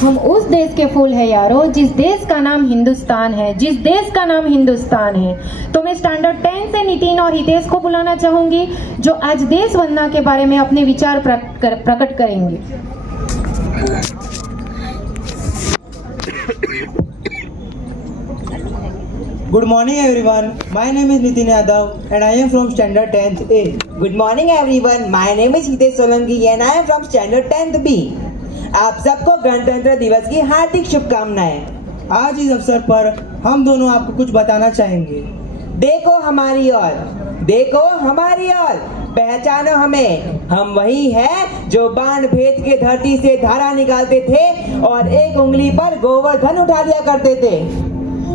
हम उस देश के फूल है यारो, जिस देश का नाम हिंदुस्तान है, जिस देश का नाम हिंदुस्तान है। तो मैं स्टैंडर्ड 10 से नितिन और हितेश को बुलाना चाहूंगी, जो आज देश वंदना के बारे में अपने विचार प्रकट करेंगे। Good morning everyone. My name is Nitin Yadav and I am from Standard 10th A. Good morning everyone. My name is Hitesh Solanki and I am from Standard 10th B. आप सबको गणतंत्र दिवस की हार्दिक शुभकामनाएं। आज इस अवसर पर हम दोनों आपको कुछ बताना चाहेंगे। देखो हमारी ओर, देखो हमारी ओर, पहचानो हमें। हम वही हैं जो बाण भेद के धरती से धारा निकालते थे और एक उंगली पर गोवर्धन उठा लिया करते थे।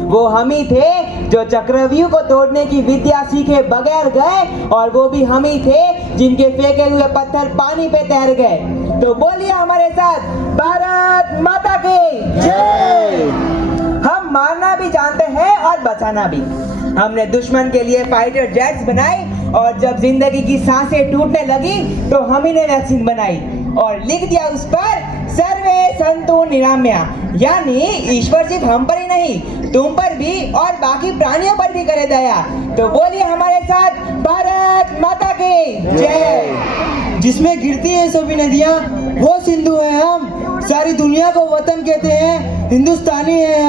वो हम ही थे जो चक्रव्यूह को तोड़ने की विद्या सीखे बगैर गए, और वो भी हम ही थे जिनके फेंके हुए पत्थर पानी पे तैर गए। तो बोलिए हमारे साथ, भारत माता की जय। हम मारना भी जानते हैं और बचाना भी। हमने दुश्मन के लिए फाइटर जेट्स बनाई, और जब जिंदगी की सांसें टूटने लगी तो हम ही ने वैक्सीन बनाई और लिख दिया उस पर सर्वे संतु निराम्या, यानी ईश्वर सिर्फ हम पर ही नहीं, तुम पर भी और बाकी प्राणियों पर भी करे दया। तो बोलिए हमारे साथ, भारत माता की जय। जिसमें गिरती है सभी नदियाँ वो सिंधु है हम, सारी दुनिया को वतन कहते हैं, हिंदुस्तानी है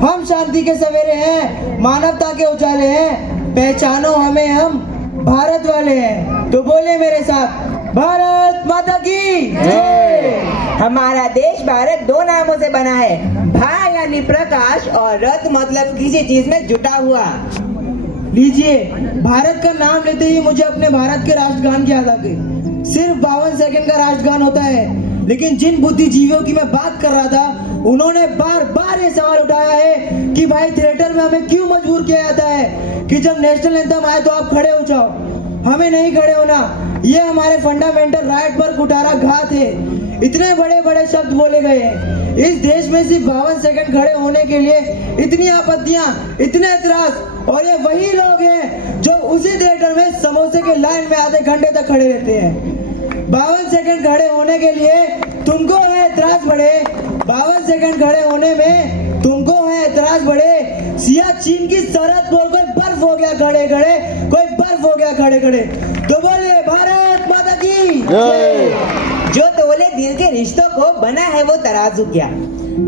हम शांति के सवेरे हैं, मानवता के उजाले हैं, पहचानो हमें हम भारत वाले हैं। तो बोले मेरे साथ, भारत माता की जय। हमारा देश भारत दो नामों से बना है, भा यानी प्रकाश और रथ मतलब किसी चीज में जुटा हुआ। लीजिए, भारत का नाम लेते ही मुझे अपने भारत के राष्ट्रगान की याद आ गई। सिर्फ 52 सेकंड का राष्ट्रगान होता है, लेकिन जिन बुद्धिजीवियों की मैं बात कर रहा था उन्होंने बार बार ये सवाल उठाया है कि भाई थिएटर में हमें क्यों मजबूर किया जाता है कि जब नेशनल एंथम आए तो आप खड़े हो जाओ। हमें नहीं खड़े होना, ये हमारे फंडामेंटल राइट पर कुठारा घात है। इतने बड़े बड़े शब्द बोले गए हैं, इस देश में सिर्फ 52 सेकंड खड़े होने के लिए इतनी आपत्तियां, इतने ऐतराज, और ये वही लोग हैं जो उसी थिएटर में समोसे के लाइन में आधे घंटे तक खड़े रहते हैं। 52 सेकंड खड़े होने के लिए तुमको है ऐतराज बढ़े, 52 सेकंड खड़े होने में तुमको है ऐतराज बढ़े। सियाचिन की सरहद बोलकर बर्फ हो गया खड़े खड़े, कोई बर्फ हो गया खड़े खड़े। तो बोलिए भारत माता की जय। जो तोले दिल के रिश्तों को बना है वो तराजू क्या,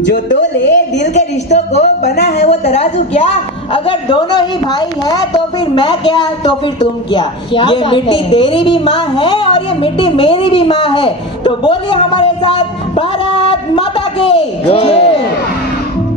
जो तोले दिल के रिश्तों को बना है वो तराजू क्या। अगर दोनों ही भाई है तो फिर मैं क्या, तो फिर तुम क्या। ये मिट्टी तेरी भी माँ है और ये मिट्टी मेरी भी माँ है। तो बोलिए हमारे साथ, भारत माता की जय।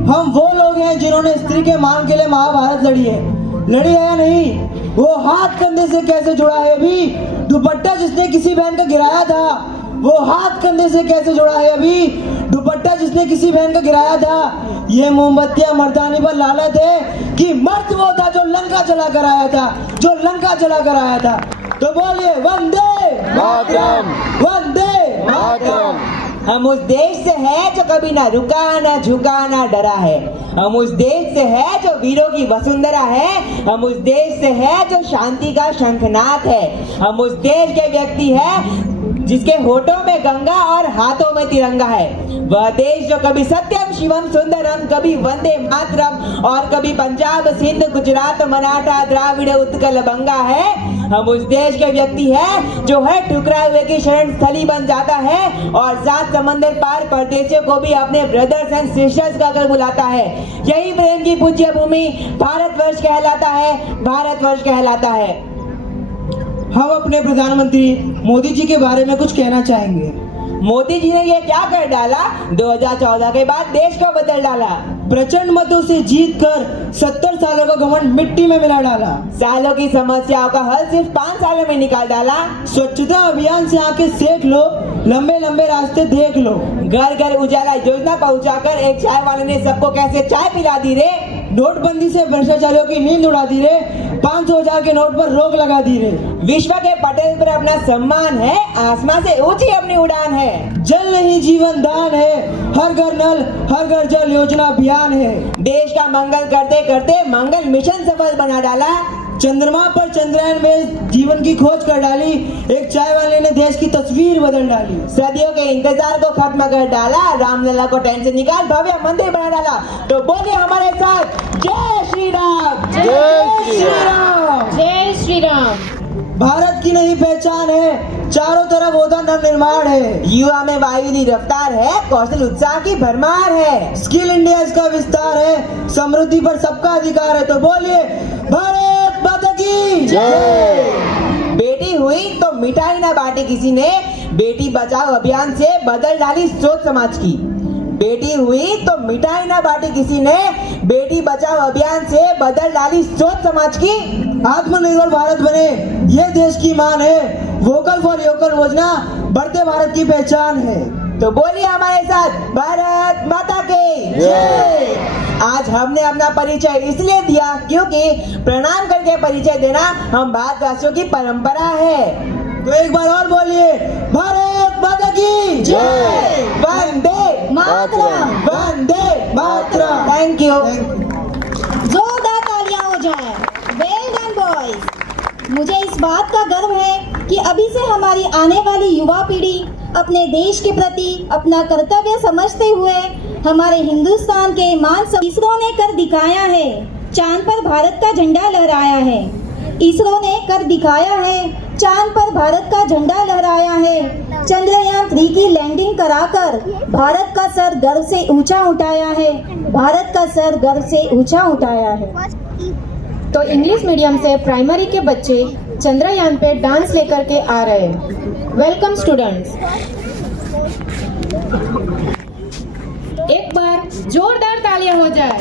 हम वो लोग हैं जिन्होंने स्त्री के मान के लिए महाभारत लड़ी है या नहीं? वो हाथ कंधे से कैसे जुड़ा है अभी? दुपट्टा जिसने किसी बहन का गिराया था वो हाथ कंधे से कैसे जुड़ा है अभी? दुपट्टा जिसने किसी बहन का गिराया था। ये मोमबत्तियां मर्दानी पर लालत है कि मर्द वो था जो लंका जला कर आया था, जो लंका जला कर आया था। तो बोलिए वंदे मातरम, वंदे मातरम। हम उस देश से है जो कभी ना रुका ना झुका ना डरा है। हम उस देश से है जो वीरों की वसुंधरा है। हम उस देश से है जो शांति का शंखनाद है। हम उस देश के व्यक्ति है जिसके होठों में गंगा और हाथों में तिरंगा है। वह देश जो कभी सत्यम शिवम सुंदरम, कभी वंदे मातरम और कभी पंजाब सिंध गुजरात मराठा द्राविड़ उत्कल बंगा है। हम उस देश के व्यक्ति है जो है ठुकराए हुए की शरण स्थली बन जाता है और 7 समंदर पार परदेशियों को भी अपने ब्रदर्स एंड सिस्टर्स का घर बुलाता है। यही प्रेम की पूज्य भूमि भारतवर्ष कहलाता है, भारतवर्ष कहलाता है। हम अपने प्रधानमंत्री मोदी जी के बारे में कुछ कहना चाहेंगे। मोदी जी ने ये क्या कर डाला? 2014 के बाद देश को बदल डाला। प्रचंड मतों से जीत कर 70 सालों का घमंड मिट्टी में मिला डाला। सालों की समस्याओं का हल सिर्फ 5 सालों में निकाल डाला। स्वच्छता अभियान से आके सेक लो, लंबे लंबे रास्ते देख लो। घर घर उजाला योजना पहुंचाकर एक चाय वाले ने सबको कैसे चाय पिला दी रे। नोटबंदी से भ्रष्टाचारियों की नींद उड़ा दी रे। 500,000 के नोट पर रोक लगा दी रे। विश्व के पटेल पर अपना सम्मान है, आसमां से ऊंची अपनी उड़ान है। जल नहीं जीवन दान है, हर घर नल हर घर जल योजना अभियान है। देश का मंगल करते करते मंगल मिशन सफल बना डाला। चंद्रमा पर चंद्रयान में जीवन की खोज कर डाली। एक चाय वाले ने देश की तस्वीर बदल डाली। सदियों के इंतजार को खत्म कर डाला, रामलला को टेंट से निकाल भव्य मंदिर बना डाला। तो बोलिए हमारे साथ, जय श्री राम, जय श्री राम। जय श्री राम। भारत की नई पहचान है, चारों तरफ होता नवनिर्माण है। युवा में वायुली रफ्तार है, कौशल उत्साह की भरमार है। स्किल इंडिया इसका विस्तार है, समृद्धि पर सबका अधिकार है। तो बोलिए भारत माता की जय। बेटी हुई तो मिठाई ना बांटी किसी ने, बेटी बचाओ अभियान से बदल डाली सोच समाज की। बेटी हुई तो मिठाई ना बांटी किसी ने, बेटी बचाओ अभियान से बदल डाली सोच समाज की। आत्मनिर्भर भारत बने ये देश की मान है, वोकल फॉर लोकल योजना बढ़ते भारत की पहचान है। तो बोलिए हमारे साथ, भारत माता की जय। आज हमने अपना परिचय इसलिए दिया क्योंकि प्रणाम करके परिचय देना हम भारतवासियों की परंपरा है। तो एक बार और बोलिए, भारत माता की जय। वंदे मातरम। वंदे मातरम। Thank you. जोरदार तालियां हो जाए। Well done boys. मुझे इस बात का गर्व है कि अभी से हमारी आने वाली युवा पीढ़ी अपने देश के प्रति अपना कर्तव्य समझते हुए हमारे हिंदुस्तान के मान इसरो ने कर दिखाया है, चांद पर भारत का झंडा लहराया है। इसरो ने कर दिखाया है, चांद पर भारत का झंडा लहराया है। चंद्रयान 3 की लैंडिंग कराकर भारत का सर गर्व से ऊंचा उठाया है। भारत का सर गर्व से ऊंचा उठाया है। तो इंग्लिश मीडियम से प्राइमरी के बच्चे चंद्रयान पे डांस लेकर के आ रहे हैं। Welcome students. एक बार जोरदार तालियां हो जाए।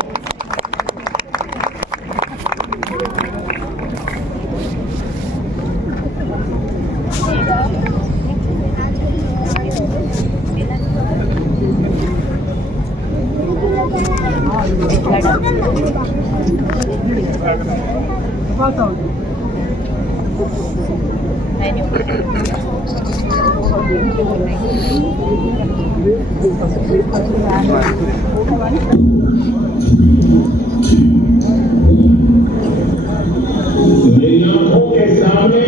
मेरी आंखों के सामने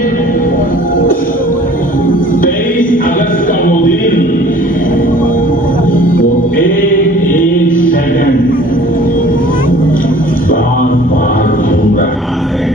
23 अगस्त का वो दिन, वो एक सेकंड बार बार घूम रहा है।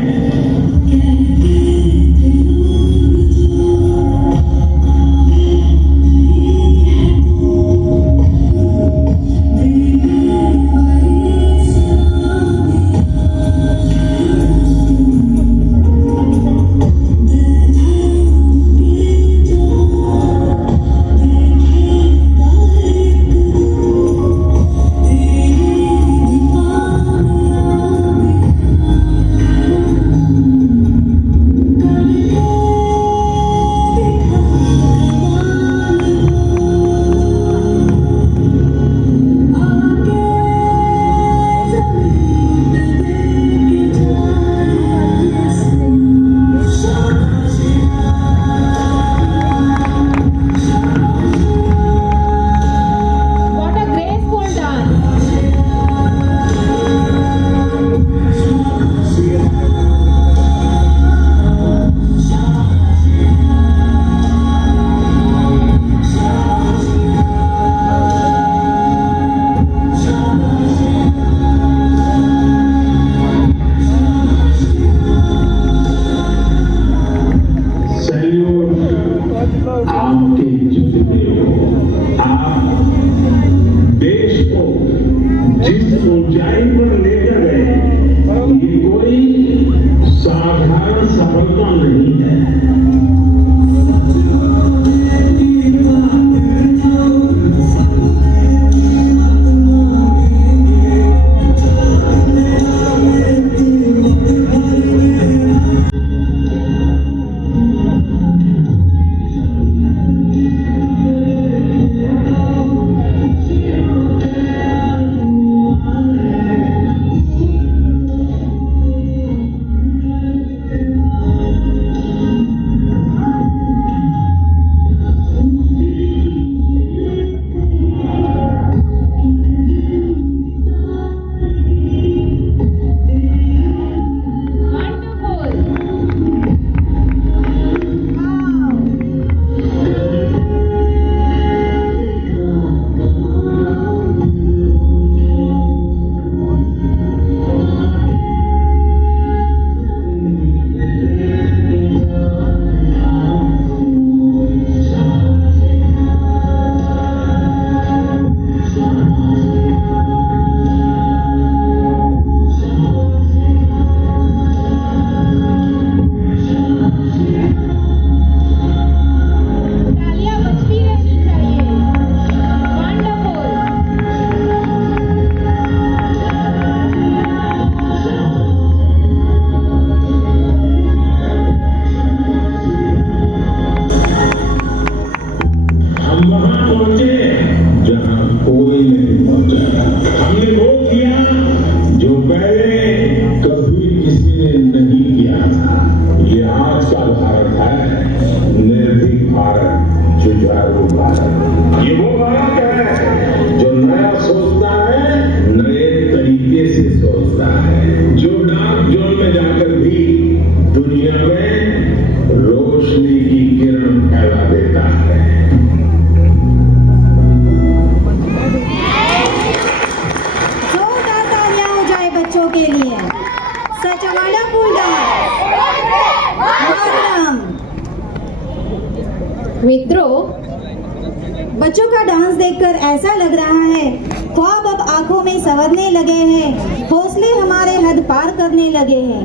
जागरूक भारत। ये वो भारत है जो नया सोचता है, नए तरीके से सोचता है, जो डार्क जोन में जाकर भी दुनिया में रोशनी की किरण फैला देता है। जोरदार तालियां हो जाए बच्चों के लिए। सच अ वंडरफुल डांस। मित्रों, बच्चों का डांस देखकर ऐसा लग रहा है ख्वाब अब आंखों में संवरने लगे हैं, हौसले हमारे हद पार करने लगे हैं।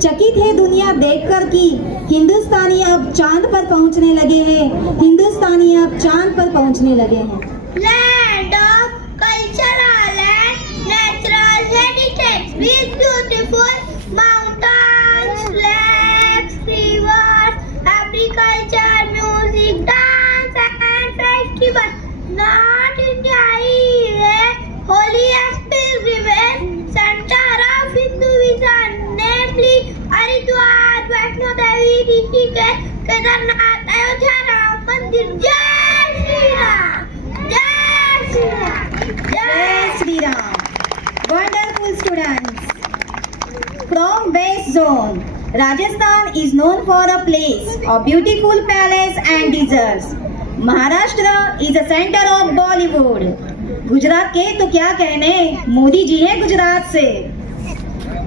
चकित है दुनिया देखकर कि हिंदुस्तानी अब चांद पर पहुंचने लगे हैं, हिंदुस्तानी अब चांद पर पहुंचने लगे हैं। Land of cultural and natural heritage with beautiful mountains, lakes, rivers, agriculture, music, dance and festival. North India is a holiest pilgrimage center of Hinduism, namely Haridwar, Vaishno Devi, Rishikesh, Kedarnath, Ayodhya, Ram Mandir. Jai Shri Ram! Jai Shri Ram! जय Shri Ram. Wonderful students. From West Zone, Rajasthan is known for a place of beautiful palace and deserts. Maharashtra is a center of Bollywood. Gujarat के तो क्या कहने, मोदी जी हैं गुजरात से।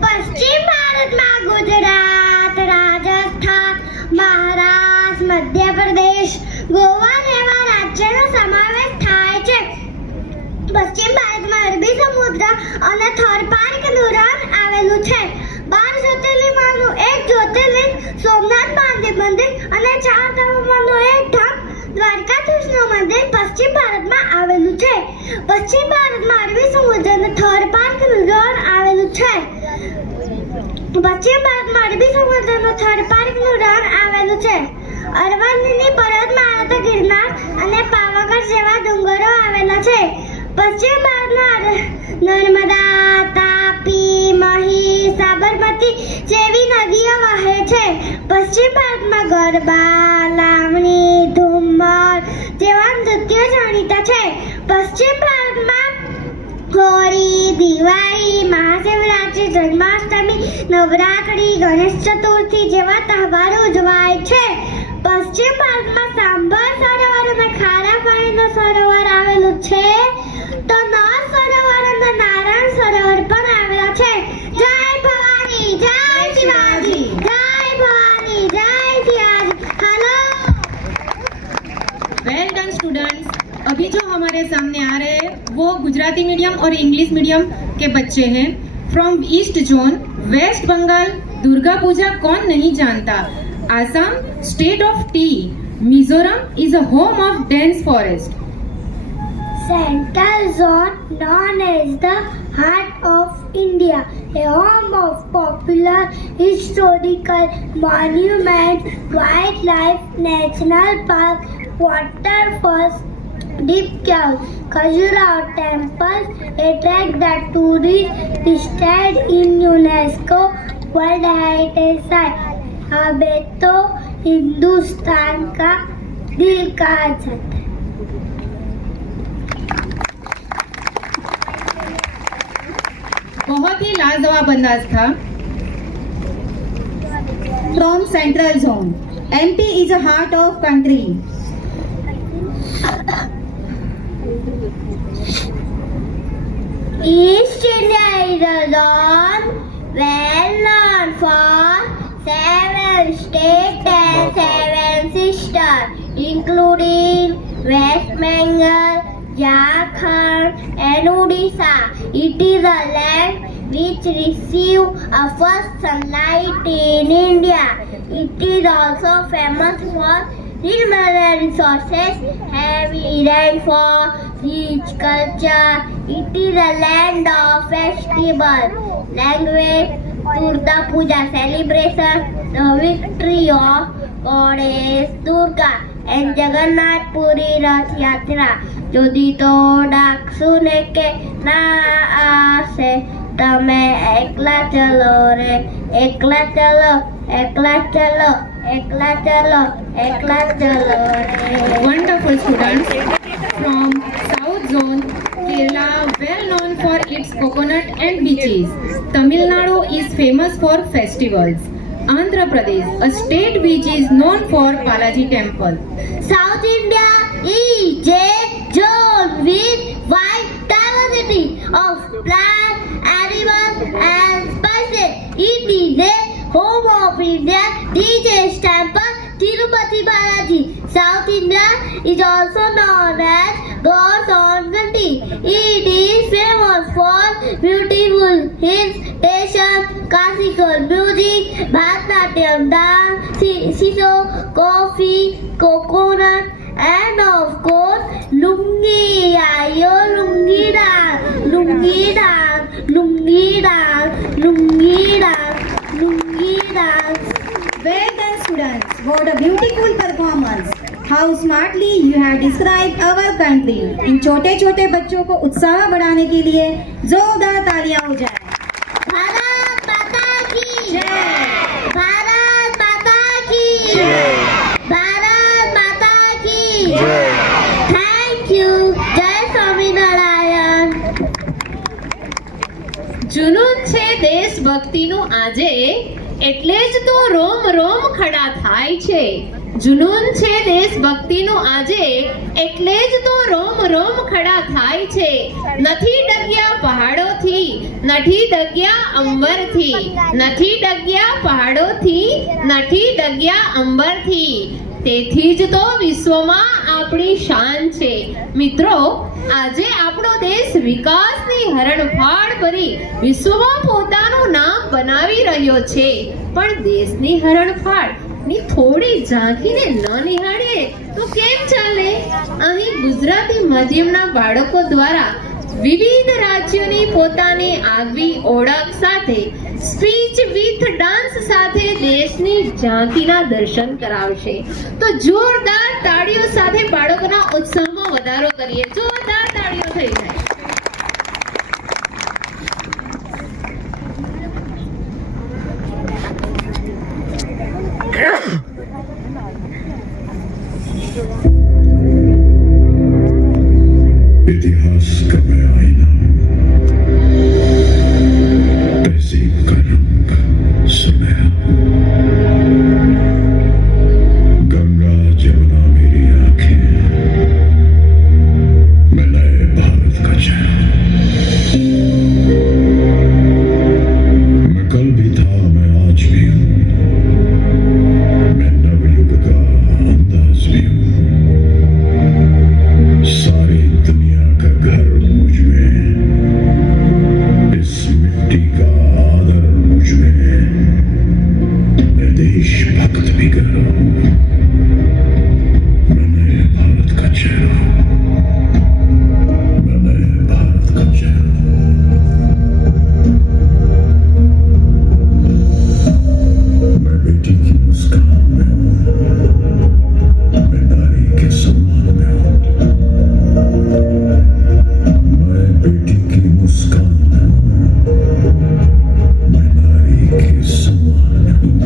પશ્ચિમ ભારતમાં ગુજરાત, રાજસ્થાન, મહારાષ્ટ્ર, મધ્યપ્રદેશ, ગોવા જેવા રાજ્યનો સમાવેશ થાય છે. પશ્ચિમ ભારતમાં અરબી સમુદ્ર અને થર પાર્કનું રણ આવેલું છે. 12 જ્યોતિર્લિંગમાંનું એક જ્યોતિર્લિંગ સોમનાથ મહાદેવ મંદિર અને 4 ધામોમાંનું એક ધામ દ્વારકાધીશનું મંદિર પશ્ચિમ ભારતમાં આવેલું છે. પશ્ચિમ ભારતમાં અરબી સમુદ્ર અને થર પાર્કનું રણ આવેલું છે. પશ્ચિમ ભારતમાં અરબી સમુદ્રનું થર પાર્કનું રણ આવેલું છે. અરવલ્લીની પર્વતમાળા તો ગિરનાર અને પાવાગઢ જેવા ડુંગરો આવેલા છે. પશ્ચિમ ભારતમાં નર્મદા, તાપી, મહી, સાબરમતી જેવી નદીઓ વહે છે. પશ્ચિમ ભારતમાં ગરબા, લાવણી, ધુમ્મર જેવા નૃત્યો જાણીતા છે. પશ્ચિમ ભારતમાં હોળી, દિવાળી, મહાશિવરાત્રી, જન્માષ્ટમી, નવરાત્રી, ગણેશ ચતુર્થી જેવા તહેવારો ઉજવાય છે. પશ્ચિમ ભારતમાં સાંભર સરોવર અને ખારા પાણીનું સરોવર આવેલું છે, તો નળ સરોવર અને નારાયણ સરોવર પણ આવેલા છે. જય ભવાની, જય શિવાજી, જય ભવાની, જય Shivaji. Hello well done students. अभी जो हमारे सामने आ रहे हैं वो गुजराती मीडियम और इंग्लिश मीडियम के बच्चे हैं from east zone, West Bengal. Durga Puja कौन नहीं जानता। Assam state of tea, Mizoram is a home of dense forest. Central Zone, known as the heart of India, a home of popular historical monuments, wildlife, national park, waterfalls, deep caves, Khajuraho temples attract the tourists listed in UNESCO World Heritage Site. अब तो हिंदुस्तान का दिल कहा जाता है. बहुत ही लाजवाब अंदाज था। From Central Zone, MP is a heart of country. East India is a zone well known for 7 states and 7 sisters, including West Bengal, Jharkhand and Odisha. It is a land which received a first sunlight in India. It is also famous for rich mineral resources, heavy rainfall, rich culture. It is a land of festival, language, Durga Puja celebration, the victory of Goddess Durga and Jagannath Puri Rath Yatra. যদি তো ডাক শুনে কে না আসে તમે એકલા ચલો રે એકલા ચલો एकला चलो रे। Wonderful students from South Zone, Kerala, well known for its coconut and beaches. Tamil Nadu is famous for festivals. Andhra Pradesh, a state which is known for Balaji Temple. South India is a zone with wide diversity of plants, animals and spices. It is a home of Indian DJ's temple, Tirupati Balaji. South India is also known as God's own country. It is famous for beautiful hill stations, classical music, Bharatanatyam dance, shiso, coffee, coconut, and of course, lungi. Ayo lungi dance, lungi dance, lungi dance, lungi dance, lungi dance. Well done, students. What a beautiful performance. How smartly you have described our country. इन छोटे छोटे बच्चों को उत्साह बढ़ाने के लिए जोरदार तालियां हो जाए। भारत माता की जय। भारत माता की भारत माता की थैंक यू। जय स्वामीनारायण। જુનૂન છે દેશભક્તિનું આજે એટલે જ તો રોમ રોમ ખડા થાય છે। જુનૂન છે દેશભક્તિનું આજે એટલે જ તો રોમ રોમ ખડા થાય છે। નથી ડગ્યા પહાડોથી, નથી ડગ્યા અંબરથી, નથી ડગ્યા પહાડોથી, નથી ડગ્યા અંબરથી। તેથી જ તો વિશ્વમાં આપણી શાન છે। મિત્રો, આજે આપણો દેશ વિકાસની હરણફાળ ભરી વિશ્વમાં પોતાનું નામ બનાવી રહ્યો છે। પણ દેશની હરણફાળની થોડી ઝાંખીને ન નિહાળીએ તો કેમ ચાલે? અહીં ગુજરાતી માધ્યમના બાળકો દ્વારા વિવિધ રાજ્યોની પોતાની આગવી ઓળખ સાથે સ્પીચ વિથ ડાન્સ સાથે દેશની ઝાંખીના દર્શન કરાવશે। તો જોરદાર તાળીઓ સાથે બાળકોના ઉત્સાહમાં વધારો કરીએ। જોરદાર તાળીઓ થઈ જાય। इतिहास का मैं आईना हूं, तहजीब का रंग सुनहरा। गंगा जमुना मेरी आंखें, मैं नए भारत का चेहरा। मैं कल भी था, मैं आज भी हूं, मैं नवयुग का अंदाज भी हूं। सारी दुनिया का घर मुझ में, इस मिट्टी का आदर मुझ में। मैं देशभक्त भी कर रहा हूं, मैं नए भारत का चेहरा हूं, मैं नए भारत का चेहरा हूं। मैं बेटी की मुस्कान में हूं, मैं नारी के सम्मान में हूं। मैं बेटी की मुस्कान में हूं, मैं नारी के सम्मान में हूं।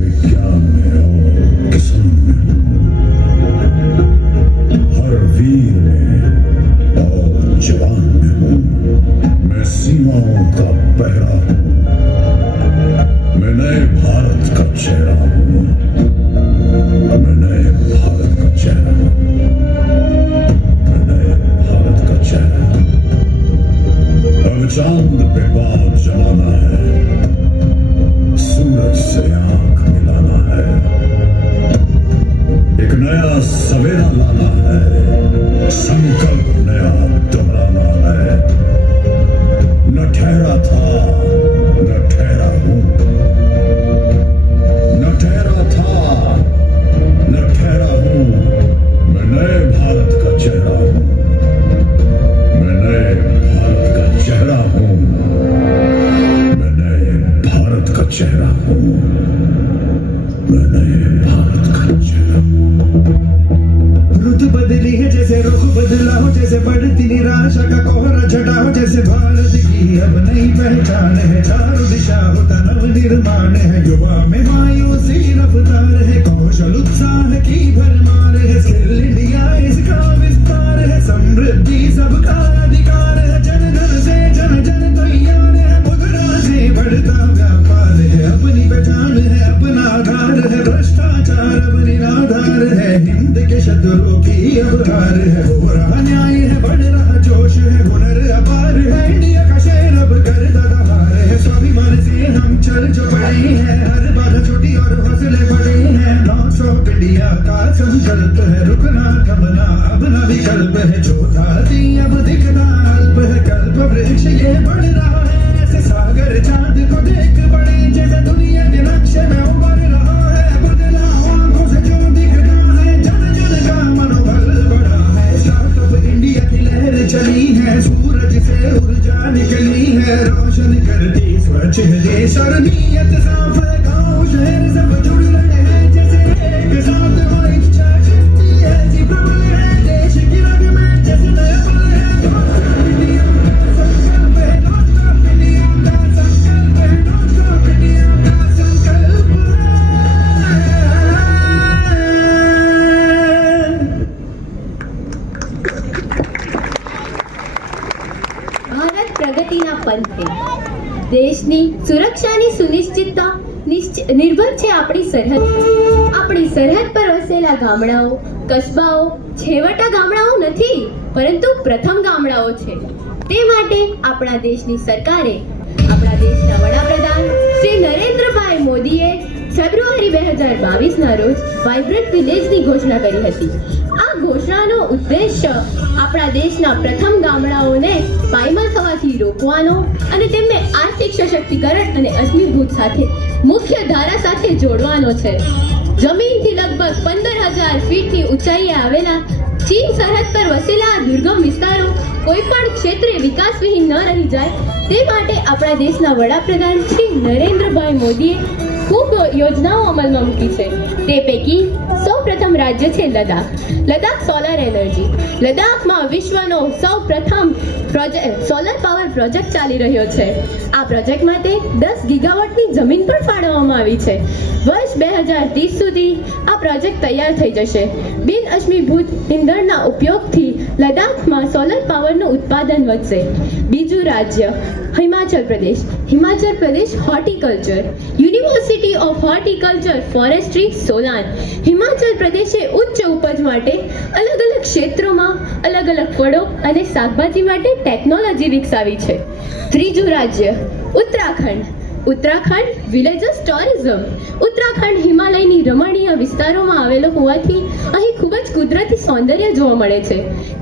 विज्ञान में और किसान में हूं, हर वीर में और जवान में हूं। मैं सीमाओं का पहरा हूं, मैं नए भारत का चेहरा हूं, मैं नए भारत का चेहरा हूं, मैं नए भारत का चेहरा हूं। अब चांद पे बात जलाना है, सूरज से आंख मिलाना है, एक नया सवेरा लाना है, संकल्प नया दोहराना है। न ठहरा था, न ठहरा हूं, न ठहरा था, न ठहरा हूं। मैं नए भारत का चेहरा हूं, मैं नए भारत का चेहरा हूं, मैं नए भारत का चेहरा हूं, मैं नए भारत का चेहरा हूं। रुत बदली है जैसे रुख बदला हो, जैसे बढ़ती निराशा का कोहरा छटा हो, जैसे भारत की अब नई पहचान है, चारों दिशा होता नव निर्माण है, युवा में मायूसी रफ्तार है, कौशल उत्साह की भरमार है, स्किल इंडिया इसका विस्तार है, समृद्धि सबका अधिकार है, जन धन से जन जन तैयार है, मुद्रा से बढ़ता व्यापार है, अपनी पहचान है, अपना आधार है, भ्रष्टाचार अब निराधार है, हिंद के शत्रुओं की अब हार है, हो रहा न्याय है, बढ़ रहा जोश है, हुनर अपार है, इंडिया का शेर अब करता दहार है, स्वाभिमान से हम चल जो पड़े हैं, हर बाधा छोटी और हौसले बड़े हैं, लॉस ऑफ इंडिया का संकल्प है, रुकना थमना अब ना विकल्प है, जो था दी अब दिखता अल्प है, कल्प वृक्ष ये बढ़ रहा है, ऐसे सागर चांद को देख बड़े, जैसे दुनिया के नक्शे में उभर रहा है, बदलाव आंखों से जो दिखता है, जन जन का मनोबल बढ़ा है, स्टार्टअप इंडिया की लहर चली है, सूरज से ऊर्जा निकली है, रोशन करती स्वच्छ है देश और नीयत साफ है, गाँव शहर सब जुड़ रहे हैं, जैसे एक साथ वो इच्छा शक्ति है, जी प्रबल है देश की रग में, जैसे नया बल है, इंडिया का संकल्प है, इंडिया का संकल्प है, इंडिया का संकल्प है। ભારત પ્રગતિના પંથે દેશની સુરક્ષાની સુનિશ્ચિતતા નિર્ભર છે આપણી સરહદ પર વસેલા ગામડાઓ કસ્બાઓ છેવટા ગામડાઓ નથી પરંતુ પ્રથમ ગામડાઓ છે તે માટે આપણા દેશની સરકારે આપણા દેશના વડાપ્રધાન શ્રી નરેન્દ્રભાઈ મોદીએ ફેબ્રુઆરી 2022 ના રોજ વાઇબ્રન્ટ વિલેજની ઘોષણા કરી હતી આ ઘોષણાનો ઉદ્દેશ્ય આપણા દેશના પ્રથમ ગામડાઓને પાયમાલ થવાથી રોકવાનો અને તેમને આર્થિક સશક્તિકરણ અને અશ્મિભૂત સાથે મુખ્ય ધારા સાથે જોડવાનો છે જમીનથી લગભગ 15,000 ફીટની ઊંચાઈએ આવેલા ચીન સરહદ પર વસેલા આ દુર્ગમ વિસ્તારો કોઈ પણ ક્ષેત્રે વિકાસવિહીન ન રહી જાય તે માટે આપણા દેશના વડાપ્રધાન શ્રી નરેન્દ્રભાઈ મોદીએ ખૂબ યોજનાઓ અમલમાં મૂકી છે તે પૈકી સૌપ્રથમ રાજ્ય છે લદાખ સોલર એનર્જી લદાખમાં વિશ્વનો સૌપ્રથમ સોલર પાવર પ્રોજેક્ટ ચાલી રહ્યો છે આ પ્રોજેક્ટ માટે 10 ગીગાવોટની જમીન પણ ફાળવવામાં આવી છે વર્ષ 2030 સુધી આ પ્રોજેક્ટ તૈયાર થઈ જશે બિન અશ્મિભૂત ઇંધણના ઉપયોગથી લદાખમાં સોલર પાવરનું ઉત્પાદન વધશે બીજું રાજ્ય Himachal Pradesh horticulture university of horticulture forestry Solan Himachal પ્રદેશે ઉચ્ચ ઉપજ માટે અલગ અલગ ક્ષેત્રોમાં અલગ અલગ ફળો અને શાકભાજી માટે ટેકનોલોજી વિકસાવી છે ત્રીજું રાજ્ય ઉત્તરાખંડ વિલેજસ ટુરિઝમ ઉત્તરાખંડ હિમાલયની રમણીય વિસ્તારોમાં આવેલો હોવાથી અહીં ખૂબ જ કુદરતી સૌંદર્ય જોવા મળે છે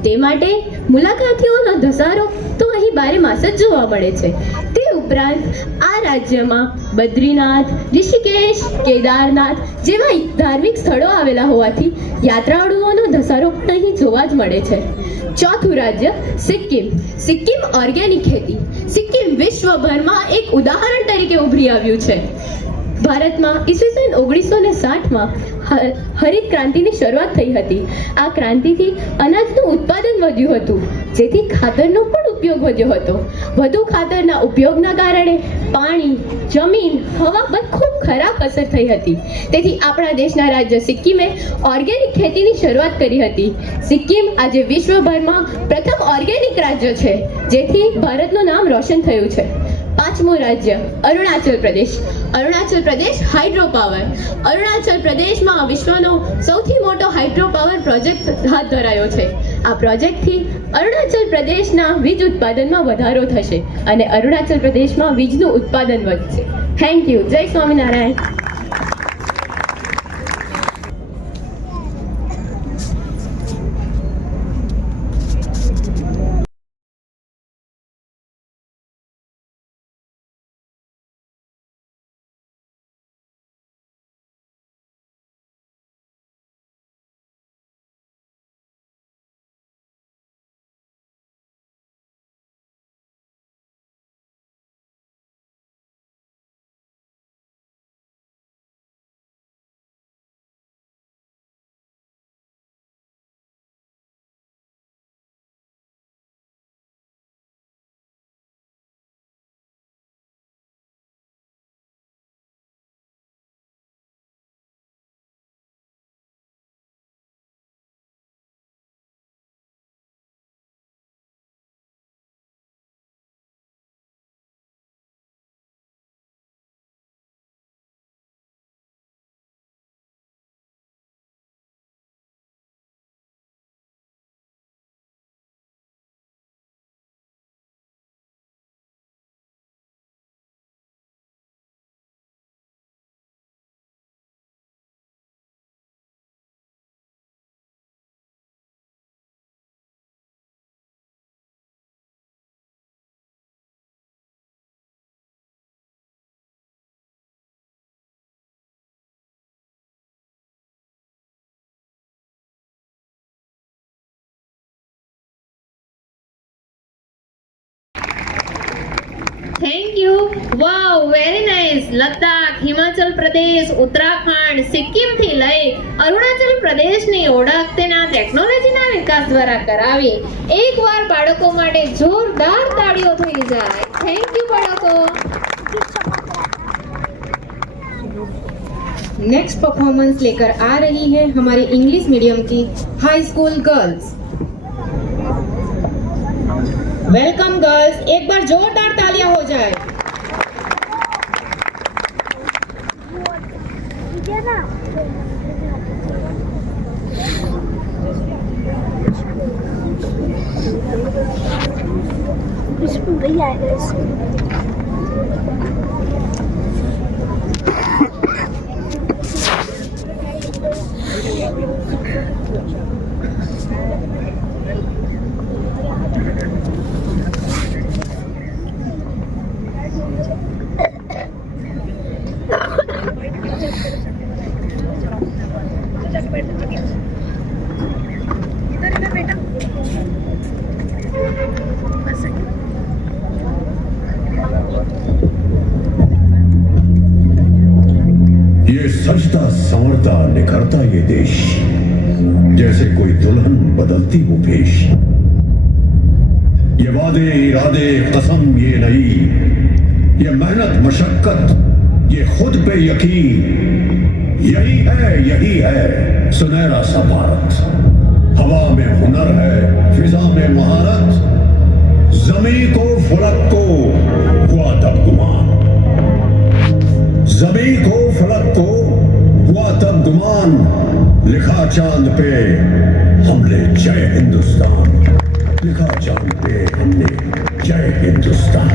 તે માટે મુલાકાતીઓનો ધસારો તો અહીં બારે માસ જ જોવા મળે છે તે ઉપરાંત આ રાજ્યમાં બદ્રીનાથ ઋષિકેશ કેદારનાથ જેવા ધાર્મિક સ્થળો આવેલા હોવાથી યાત્રાળુઓનો ધસારો પણ અહીં જોવા જ મળે છે ચોથું રાજ્ય સિક્કિમ ઓર્ગેનિક ખેતી સિક્કિમ વિશ્વભરમાં એક ઉદાહરણ તરીકે ઉભરી આવ્યું છે ભારતમાં ઈસવીસન 1960માં હરિત ક્રાંતિની શરૂઆત થઈ હતી આ ક્રાંતિથી અનાજનું ઉત્પાદન વધ્યું હતું જેથી ખાતરનો પણ ઉપયોગ વધ્યો હતો વધુ ખાતરના ઉપયોગના કારણે પાણી જમીન હવા પર ખૂબ ખરાબ અસર થઈ હતી તેથી આપણા દેશના રાજ્ય સિક્કિમે ઓર્ગેનિક ખેતીની શરૂઆત કરી હતી સિક્કિમ આજે વિશ્વભરમાં પ્રથમ ઓર્ગેનિક રાજ્ય છે જેથી ભારતનું નામ રોશન થયું છે પાંચમું રાજ્ય અરુણાચલ પ્રદેશ હાઇડ્રો પાવર અરુણાચલ પ્રદેશમાં વિશ્વનો સૌથી મોટો હાઇડ્રો પાવર પ્રોજેક્ટ હાથ ધરાયો છે આ પ્રોજેક્ટથી અરુણાચલ પ્રદેશના વીજ ઉત્પાદનમાં વધારો થશે અને અરુણાચલ પ્રદેશમાં વીજનું ઉત્પાદન વધશે થેન્ક યુ જય Swaminarayan wow very nice. Ladakh, Himachal Pradesh, Uttarakhand, સિક્કિમથી લઈ અરુણાચલ પ્રદેશની ઓળખ તેના ટેકનોલોજીના વિકાસ દ્વારા કરાવી. એકવાર બાળકો માટે જોરદાર તાળીઓ થઈ જાય. થેન્ક યુ બાળકો. नेक्स्ट परफॉर्मेंस लेकर आ रही है हमारी इंग्लिश मीडियम की high school girls. Welcome girls, एक बार जोरदार तालियां हो जाए. ये सजता संवरता निखरता ये देश, जैसे कोई दुल्हन बदलती वो भेष। ये वादे इरादे कसम ये नहीं, ये मेहनत मशक्कत ये खुद पे यकीन, यही है सुनहरा सा भारत। हवा में हुनर है, फिजा में महारत, जमी को फलक को हुआ तब गुमान, जमी को फलक को हुआ तब गुमान, लिखा चांद पे हमने जय हिंदुस्तान, लिखा चांद पे हमने जय हिंदुस्तान।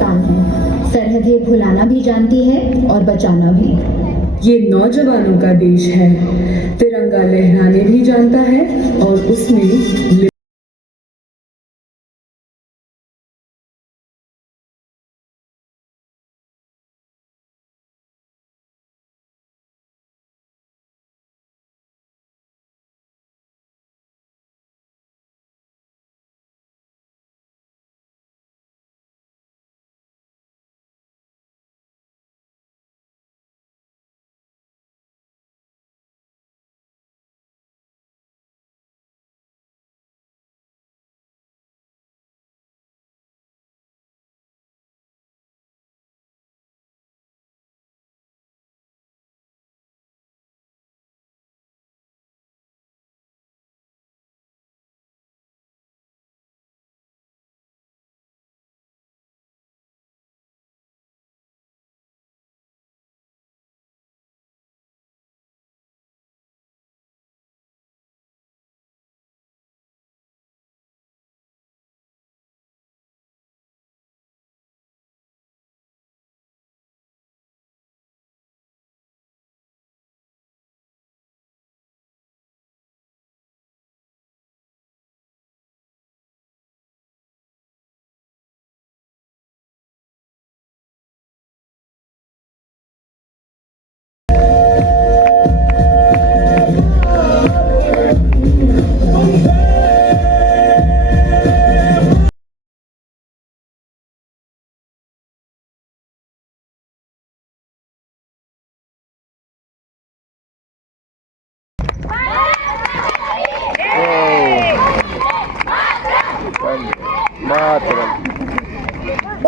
हिंदुस्तान है। सरहदें भुलाना भी जानती है और बचाना भी। ये नौजवानों का देश है, तिरंगा लहराने भी जानता है और उसमें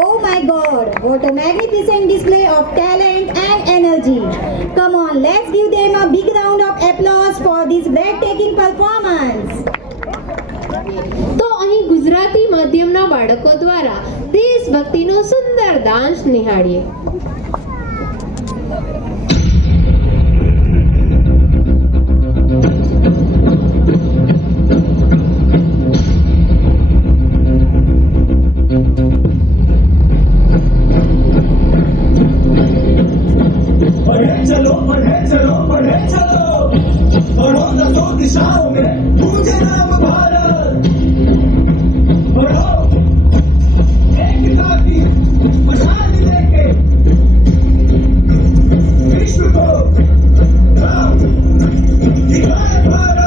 Oh my God, what a magnificent display of talent and energy. Come on, let's give them a big round of applause for this breathtaking performance. તો અહીં ગુજરાતી માધ્યમના બાળકો દ્વારા દેશભક્તિનો સુંદર ડાન્સ નિહાળીએ. बढ़ो दसों दिशाओं में पूजे नाम भारत। बढ़ो एकता की मशाल लेके विश्व को दिखाए भारत।